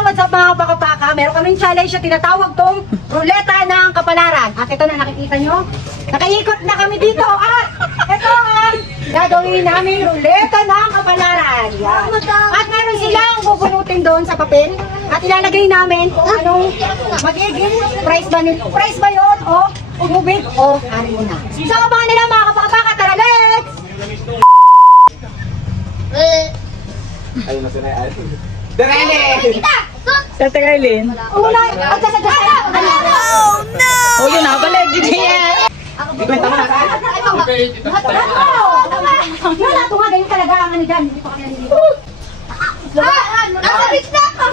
What's up mga baka-baka? Meron kaming challenge na tinatawag tong ruleta ng kapalaran. At ito na, nakikita nyo? Nakaikot na kami dito. At ito ang gagawin namin ruleta ng kapalaran. Yan. At meron silang bubunutin doon sa papel. At ilalagay namin kung anong magiging price ba yun o umubig o ano muna. So abangan nila mga kapaka-baka. Tara, let's! Ayun na sinay. Darele! Tata Kailin. Una, pagkasadya. Oh no! Oh yun na, balik. Ikwenta mo na ka? Wala, tumagayin talaga ang ano dyan. Hindi pa kaya nilito. Nakabit na ako!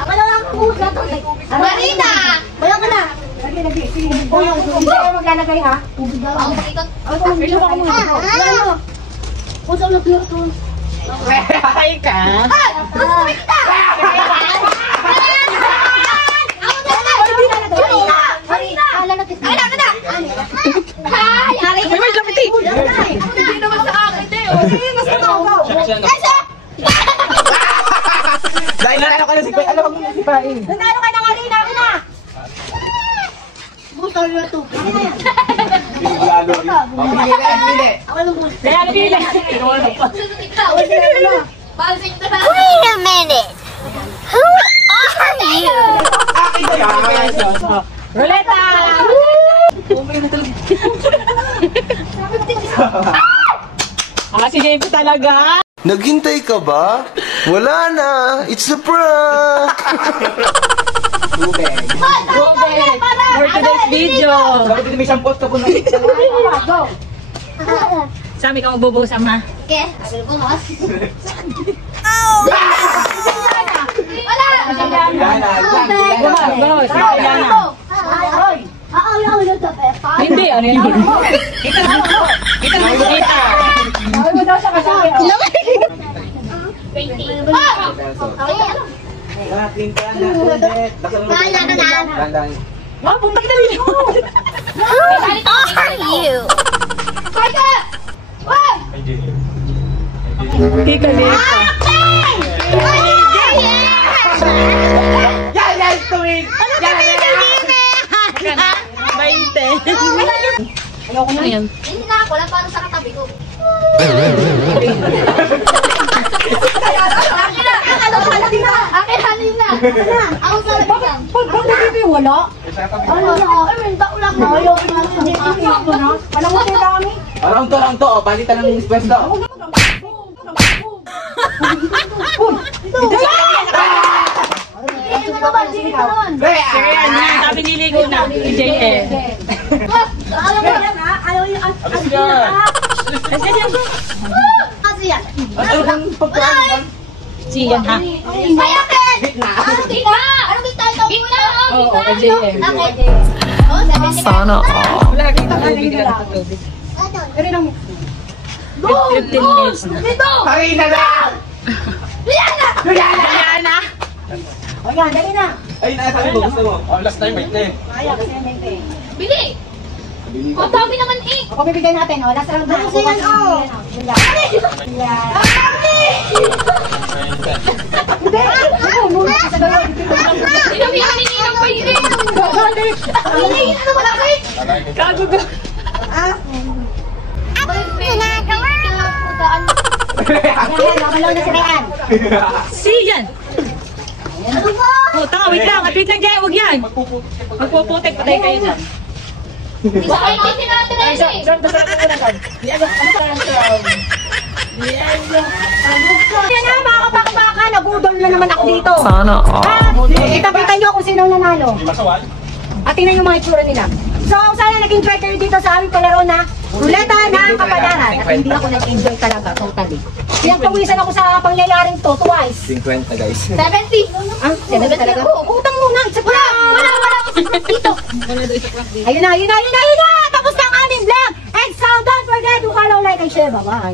Ako lang ang kusa to. Marina! Bayan ka na! Lagi. Hindi kayo maglalagay ha? Ito ako muna. Ano? Kung saan nag-clear to? Patay ka? Tumay kita! May may lapit eh! Hindi naman sa akin eh! Sige, mas matawagaw! Dahil nanalo ka na si Pai. Alam mo si Pai. Nanalo ka ng arena! Ako na! Bukal na ito! Ako na yan! Pili. Ako na muna! Kaya pila! Wait a minute! Who are you? Ruleta! Si JP talaga? Naghintay ka ba? Wala na! It's a prank! Tubig. For today's video! Dapat din may isang post ka po na. Go! Sami ka magbubuhos ama. Okay. Wala! Buhos! Hindi, ano yun? Kita na kita! Ay mo daw siya kasama. Puntang dali niyo! Who are you? Kika Lisa. Yan! Tuwing! Ayoko na yan. Hindi na ako lang paano sa katabi ko. Akin halin na. Ako sa labigan. Pag baby wala? Ano na? Tao lang na. Ayaw ko na sa JTP ito na. Alam mo sila kami? Round to. Balitan ng pwesto. Kaya na, sabi niligo na. JL. Ayaw yung Kasi yan. Anong pagkaan? Siyan ha. Mayakin! Gitna. Anong gitna? Anong gitna ito? Gitna! Oo, JL. Sana Wala, kita ka lang nila sa tubig. Pero nang 15 minutes na. Dito! Marina lang! Liana! Liana! O yan, dali na. Ay, nasabi mo. Gusto mo. Last time, wait na eh. Ayaw kasi yan ito eh. Bili! Ang dami naman eh! Ako bibigyan natin, o. Last round na. Ako yan, o. Hindi! Ano? Muna ka sa gawin. Sinabi ka nininang pa yun eh! Ano wala kayo? Kagugo. Ginagawa mo! Ayan, nakalaw na si Rayan. Siyan! Oh, tanga, wait lang. Wait lang dyan, huwag yan. Magpuputik, patay kayo dyan. Baka hindi sinatira Ay, eh! saan ba sa kukunan ka? Yan na, mga kapakbaka. Nagudol na naman ako dito. Sana, kita-kita nyo kung sino nanalo. At tingnan yung mga itsura nila. So, sana nag-enjoy kayo dito sa aming palaro na ruleta ng kapalaran. At hindi ako nag-enjoy talaga, totally. Pinagpawisan ako sa pangyayaring to, twice. 50 guys. 70! Ah, 70 talaga? Utang muna, it's a prank! Wala dito! Ayun na! Tapos na ang aming vlog! And so, don't forget to follow, like, and share. Bye-bye!